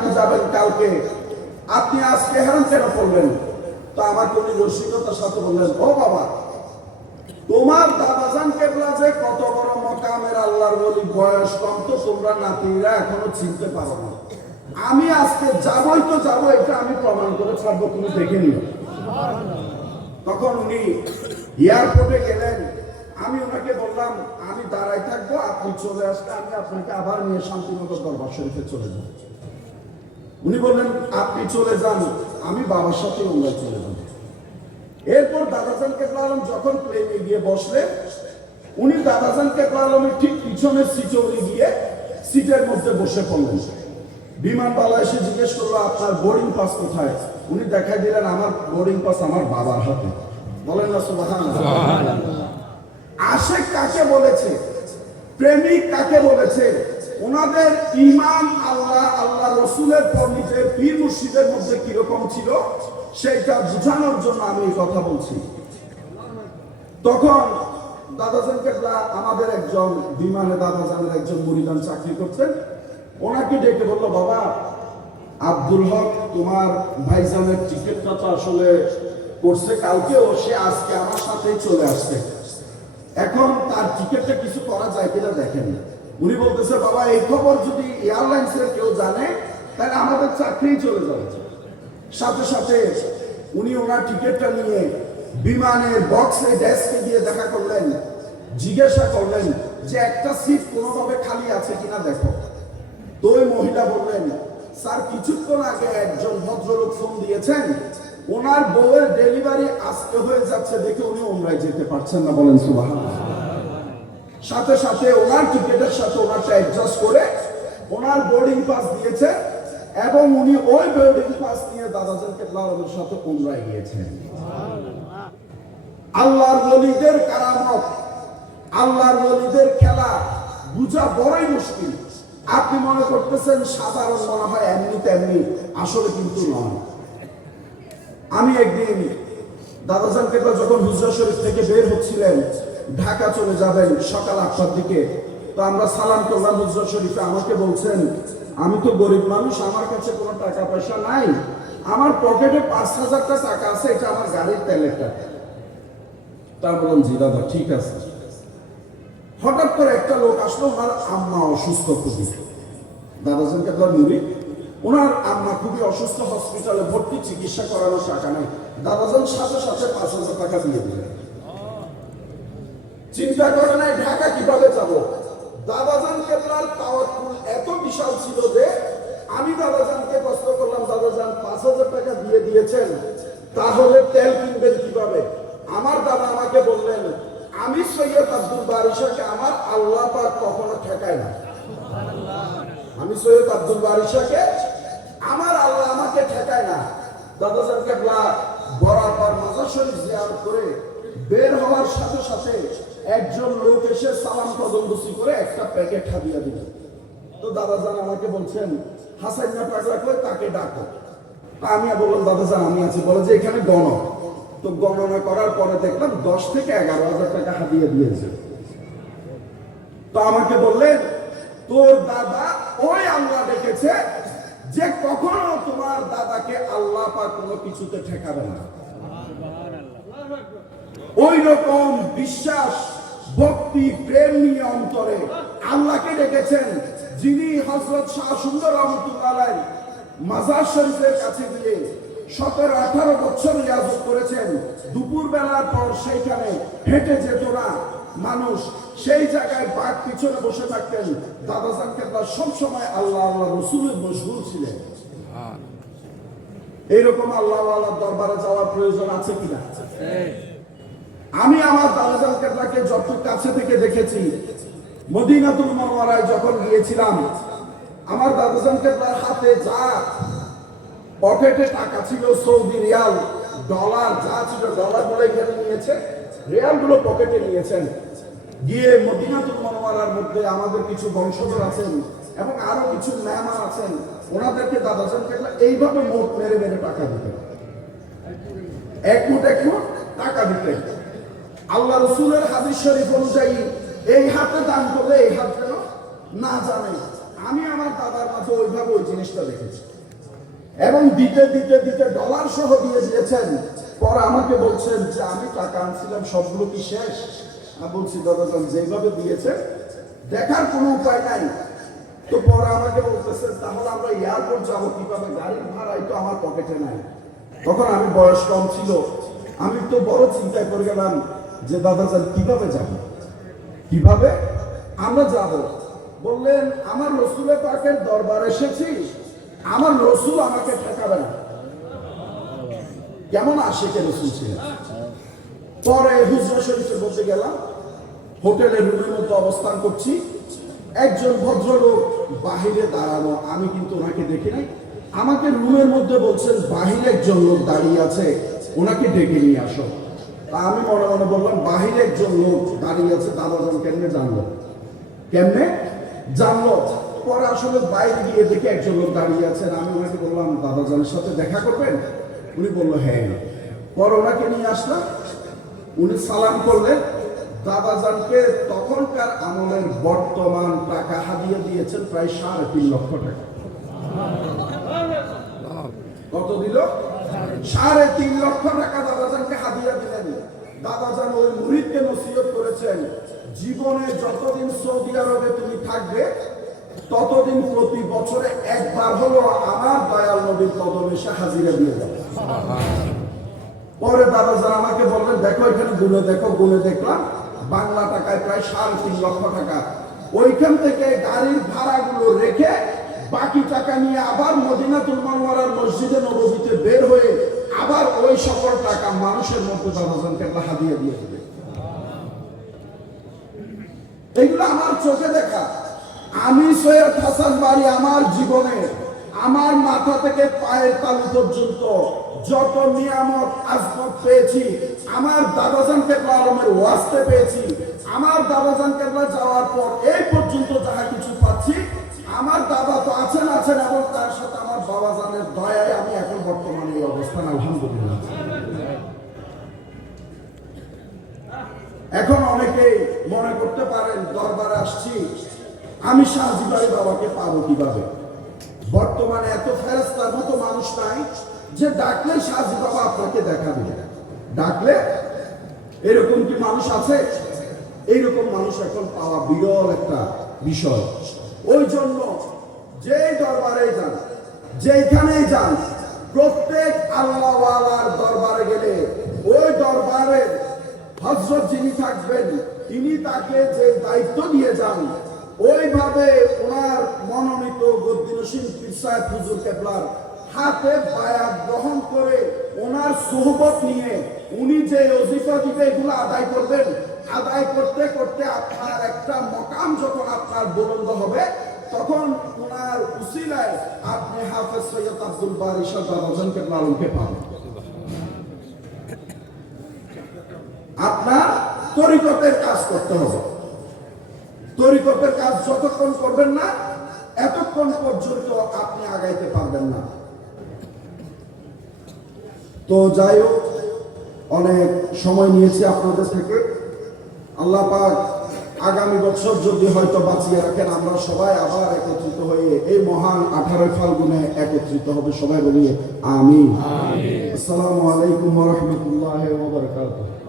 আপনি যাবেন কালকে, আপনি আজকে হেরান কেন করবেন? তো আমাকে উনি রসিকতার সাথে বললেন, ও বাবা, তোমার দাদাজান কেবলা যে কত বড় মকামের আল্লাহর ওলি, বয়স কম, তো তোমরা নাতিরা এখনো চিনতে পারো না। আমি আজকে যাবই তো যাবো, এটা আমি প্রমাণ করে ছাড়বো, তুমি দেখে নিও। তখন উনি এয়ারপোর্টে গেলেন। আমি ওনাকে বললাম, আমি দাঁড়াই থাকবো, আপনি চলে আসলে আমি আপনাকে আবার নিয়ে শান্তিনগর দরবার শরীফে চলে যাব। উনি বললেন, আপনি চলে যান, আমি বাবার সাথে উমরায় চলে যাব। এরপর দাদাজান কেবলা আলম যখন প্লেনে গিয়ে বসলেন, উনি দাদাজান কেবলা আলমের ঠিক পিছনের সিটে উনি গিয়ে সিটের মধ্যে বসে পড়লেন। বিমানবালা এসে জিজ্ঞেস করলো, আপনার বোর্ডিং পাস কোথায়? উনি দেখাই দিলেন, আমার বোর্ডিং পাস আমার বাবার হাতে। বলেন না সুবহানাল্লাহ। আশেক কাকে বলেছে, প্রেমিক কাকে বলেছে, ওনাদের ঈমান আল্লাহ আল্লাহ রসুলের পর নিজের পীর মুর্শিদের মধ্যে কিরকম ছিল সেইটা বোঝানোর জন্য আমি এই কথা বলছি। তখন দাদাজান কেবলা আমাদের একজন বিমানে দাদাজানের একজন মুরিদান চাকরি করতেন, ওনাকে ডেকে বললো, বাবা আব্দুল হক, তোমার ভাইজানের টিকিটটা তো আসলে করছে কালকেও, সে আজকে আমার সাথেই চলে আসছে, এখন তার টিকিটটা কিছু করা যায় কিনা দেখেন। উনি বলতেছে, বাবা এই খবর যদি এয়ারলাইন্সের কেউ জানে তাহলে আমাদের চাকরি চলে যাবে। সাথে সাথে উনি ওনার টিকিটটা নিয়ে বিমানের বক্সে ডেস্কে গিয়ে দেখা করলেন, জিজ্ঞাসা করলেন যে একটা সিট কোনোভাবে খালি আছে কিনা দেখো। তো ওই মহিলা বললেন, স্যার কিছুক্ষণ আগে একজন ভদ্রলোক ফোন দিয়েছেন, ওনার বউয়ের ডেলিভারি আজকে হয়ে যাচ্ছে দেখে উনি উমরায় যেতে পারছেন না। বলেন সুবহানাল্লাহ। সাথে সাথে ওনার টিকেটের সাথে ওনারটা অ্যাডজাস্ট করে ওনার বোর্ডিং পাস দিয়েছে এবং উনি ওই বোর্ডিং পাস নিয়ে দাদাজান কেবলা আলমের সাথে উমরায় গিয়েছেন। আল্লাহর ওলিদের কারামত, আল্লাহর ওলিদের খেলা বুঝা বড়ই মুশকিল। আপনি মনে করতেছেন সাধারণ, মনে হয় এমনি তেমনি, আসলে কিন্তু নয়। আমি একদিন দাদাজান কেবলা যখন হুজরা শরীফ থেকে বের হচ্ছিলেন, ঢাকা চলে যাবেন সকাল 8টার দিকে, তো আমরা সালাম করলাম হুজরা শরীফে। আমাকে বলছেন, আমি তো গরিব মানুষ, আমার কাছে কোনো টাকা পয়সা নাই, আমার পকেটে 5,000 টাকা আছে, এটা আমার গাড়ির তেলের টাকা। তা বললাম, জি দাদা ঠিক আছে। হঠাৎ করে একটা লোক আসলো, ওনার আম্মা অসুস্থ খুবই, দাদাজান কেবলা মুরিদ, ওনার আম্মা খুবই অসুস্থ, হসপিটালে ভর্তি, চিকিৎসা করানোর টাকা নাই। দাদাজান সাথে সাথে 5,000 টাকা দিয়ে দিলেন। চিন্তা করে নাই ঢাকা কিভাবে যাব। দাদাজান কেবলার তাওয়াক্কুল এত বিশাল ছিল যে আমি দাদাজানকে প্রশ্ন করলাম, দাদাজান 5,000 টাকা দিয়ে দিয়েছেন, তাহলে তেল কিনবেন কিভাবে? আমার দাদা আমাকে বললেন, আমি সৈয়দ আব্দুল বারী শাহকে আমার আল্লাহ পাক কখনো ঠেকায় না। আমি সৈয়দ আব্দুল বারী শাহকে আমার আল্লাহ আমাকে ঠেকায় না। দাদাজান কেবলা বরাবর মাজার শরীফ জিয়ারত করে বের হওয়ার সাথে সাথে একজন লোক এসে সালাম কদমবুসি করে একটা প্যাকেট হাদিয়া দিলেন। তো দাদাজান আমাকে বলছেন, হাসাইনা পাগলা কই, তাকে ডাকো। আমি বললাম, দাদাজান আমি আছি। বলে যে এখানে গণ। তো গণনা করার পরে দেখলাম 10 থেকে 11,000 টাকা হাদিয়া দিয়েছে। তো আমাকে বললেন, তোর দাদা ওই আল্লাহ দেখেছে যে কখনো তোমার দাদাকে আল্লাহ পাক কোনো কিছুতে ঠেকাবে না। ওই রকম বিশ্বাস, ভক্তি, প্রেম নিয়ে অন্তরে আল্লাহকে ডেকেছেন, যিনি হযরত শাহ সুন্দর রহমাতুল্লাহ আলাইহি মাজার শরীফের কাছে গিয়ে 17-18 বছর রিয়াজত করেছেন। দুপুর বেলার পর সেইখানে হেঁটে যেত না মানুষ, সেই জায়গায় বাঘ পিছনে বসে থাকতেন। দাদাজান কেবলা সবসময় আল্লাহ আল্লাহ রসুলের মশগুল ছিলেন। এইরকম আল্লাহ আল্লাহ দরবারে যাওয়ার প্রয়োজন আছে কিনা? আমি আমার দাদাজান কেবলাকে যতটুকু কাছে থেকে দেখেছি, মদিনাতুল মুনাওয়ারায় যখন গিয়েছিলাম, আমার দাদাজান কেবলার হাতে যা পকেটে টাকা ছিল, সৌদি রিয়াল, ডলার যা ছিল, ডলার গুলো এখানে নিয়েছে, রিয়াল গুলো পকেটে নিয়েছেন। গিয়ে মদিনাতুল মুনাওয়ারার মধ্যে আমাদের কিছু বংশধর আছেন এবং আরো কিছু মেহমান আছেন, ওনাদেরকে দাদাজান কেবলা এইভাবে মোট মেরে মেরে টাকা দিতেন, এক মুঠ টাকা দিতেন। আল্লাহ রসুলের হাদিস শরীফ অনুযায়ী এই হাতে দান করলে এই হাত যেন না জানে। আমি আমার দাদার মাঝে ওইভাবে ওই জিনিসটা দেখেছি এবং দিতে দিতে দিতে ডলার সহ দিয়ে দিয়েছেন। পরে আমাকে বলছেন যে আমি টাকা আনছিলাম সবগুলো কি শেষ? আমি বলছি দাদাজান যেভাবে দিয়েছে দেখার কোনো উপায় নাই। তো পরে আমাকে বলতেছেন তাহলে আমরা এয়ারপোর্ট যাবো কিভাবে, গাড়ির ভাড়াই তো আমার পকেটে নাই। তখন আমি বয়স কম ছিল, আমি তো বড় চিন্তায় পড়ে গেলাম যে দাদাজান কিভাবে যাব, কিভাবে আমরা যাব? বললেন আমার রসুলের পাকের দরবার এসেছি, আমার রসুল আমাকে ঠেকাবে না। কেমন আশিকে রসুল ছিলেন। পরে হুজরা শরীফের মধ্যে গেলাম, হোটেলের রুমের মধ্যে অবস্থান করছি, একজন ভদ্রলোক বাহিরে দাঁড়ানো, আমি কিন্তু ওনাকে দেখি নাই। আমাকে রুমের মধ্যে বলছেন বাহিরে একজন লোক দাঁড়িয়ে আছে, ওনাকে ডেকে নিয়ে আসো। তা আমি মনে মনে বললাম বাহিরে একজন লোক দাঁড়িয়ে আছে, দাদাজান কেমনে জানলো, কেমনে জানলো? পরে আসলে বাইরে গিয়ে দেখে একজন লোক দাঁড়িয়ে আছেন। আমি ওনাকে বললাম দাদাজানের সাথে দেখা করবেন? উনি বললো হ্যাঁ। পরে ওনাকে নিয়ে আসলাম, উনি সালাম করলেন। দাদাজানকে তখনকার আমলের বর্তমান টাকা হাদিয়া দিয়েছেন প্রায় 3.5 লক্ষ টাকা। কত দিল? 3.5 লক্ষ টাকা দাদাজানকে হাদিয়া দিলেন। দাদাজান ওই মুরিদকে নসিহত করেছেন, জীবনে যতদিন সৌদি আরবে তুমি থাকবে ততদিন প্রতি বছরে একবার হলো আমার দয়াল নবীর কদমে এসে হাজিরা দিয়ে যাবে। পরে দাদাজান আমাকে বললেন দেখো এখানে গুনে দেখো। গুনে দেখলাম বাংলা টাকায় প্রায় 3.5 লক্ষ টাকা। ওইখান থেকে গাড়ির ভাড়াগুলো রেখে বাকি টাকা নিয়ে আবার মদিনাতুল মুনাওয়ারার মসজিদে নববীতে বের হয়ে আবার ওই সকল টাকা মানুষের মধ্যে দাদাজানকে হাদিয়া দিয়ে দেবে। এগুলো আমার চোখে দেখা। আমি সৈয়দ হাসান বারী আমার জীবনে আমার মাথা থেকে পায়ের তালু পর্যন্ত যত নিয়ামত আজমত পেয়েছি আমার দাদাজান কেবলা আলমের ওয়াস্তে পেয়েছি। আমার দাদাজান কেবলা যাওয়ার পর এই পর্যন্ত যাহা কিছু পাচ্ছি আমার দাদা তো আছেন এবং তার সাথে আমার বাবাজানের দয়ায় আমি এখন বর্তমানে এই অবস্থান আলহামদুলিল্লাহ। এখন অনেকেই মনে করতে পারেন দরবারে আসছি আমি শাহজিবাড়ি বাবাকে পাবো কিভাবে? বর্তমানে এত ফেরেশতার মতো মানুষ নাই যে ডাকলে শাহজি বাবা আপনাকে দেখা দিবে। ডাকলে এরকম কি মানুষ আছে? এইরকম মানুষ এখন পাওয়া বিরল একটা বিষয়। ওই জন্য যে দরবারে যান, যেখানেই যান, প্রত্যেক আল্লাহওয়ালার দরবারে গেলে ওই দরবারে হযরত যিনি থাকবেন তিনি তাকে যে দায়িত্ব দিয়ে যান ওইভাবে ওনার মনোনীত গদ্দিনশীল পীর সাহেব হুজুর কেবলার হাতে বায়াত গ্রহণ করে ওনার সোহবত নিয়ে উনি যে ওজিফা দিবে এগুলো আদায় করবেন। আদায় করতে করতে আপনার একটা মকাম যখন আপনার বুলন্দ হবে তখন ওনার উসিলায় আপনি হাফেজ সৈয়দ আব্দুল বারী শাহ দাদাজান কেবলা আলমকে পাবেন। আপনার তরিকতের কাজ করতে হবে। তরিকতের কাজ যতক্ষণ করবেন না এতক্ষণ পর্যন্ত আপনি আগাইতে পারবেন না। তো যাই হোক, অনেক সময় নিয়েছি আপনাদের থেকে। আল্লাহ পাক আগামী বছর যদি হয়তো বাঁচিয়ে রাখেন আমরা সবাই আবার একত্রিত হয়ে এই মহান 18 ফাল্গুনে একত্রিত হবে। সবাই বলি আমিন। আসসালামু আলাইকুম ওয়া রাহমাতুল্লাহি ওয়া বারাকাতুহু।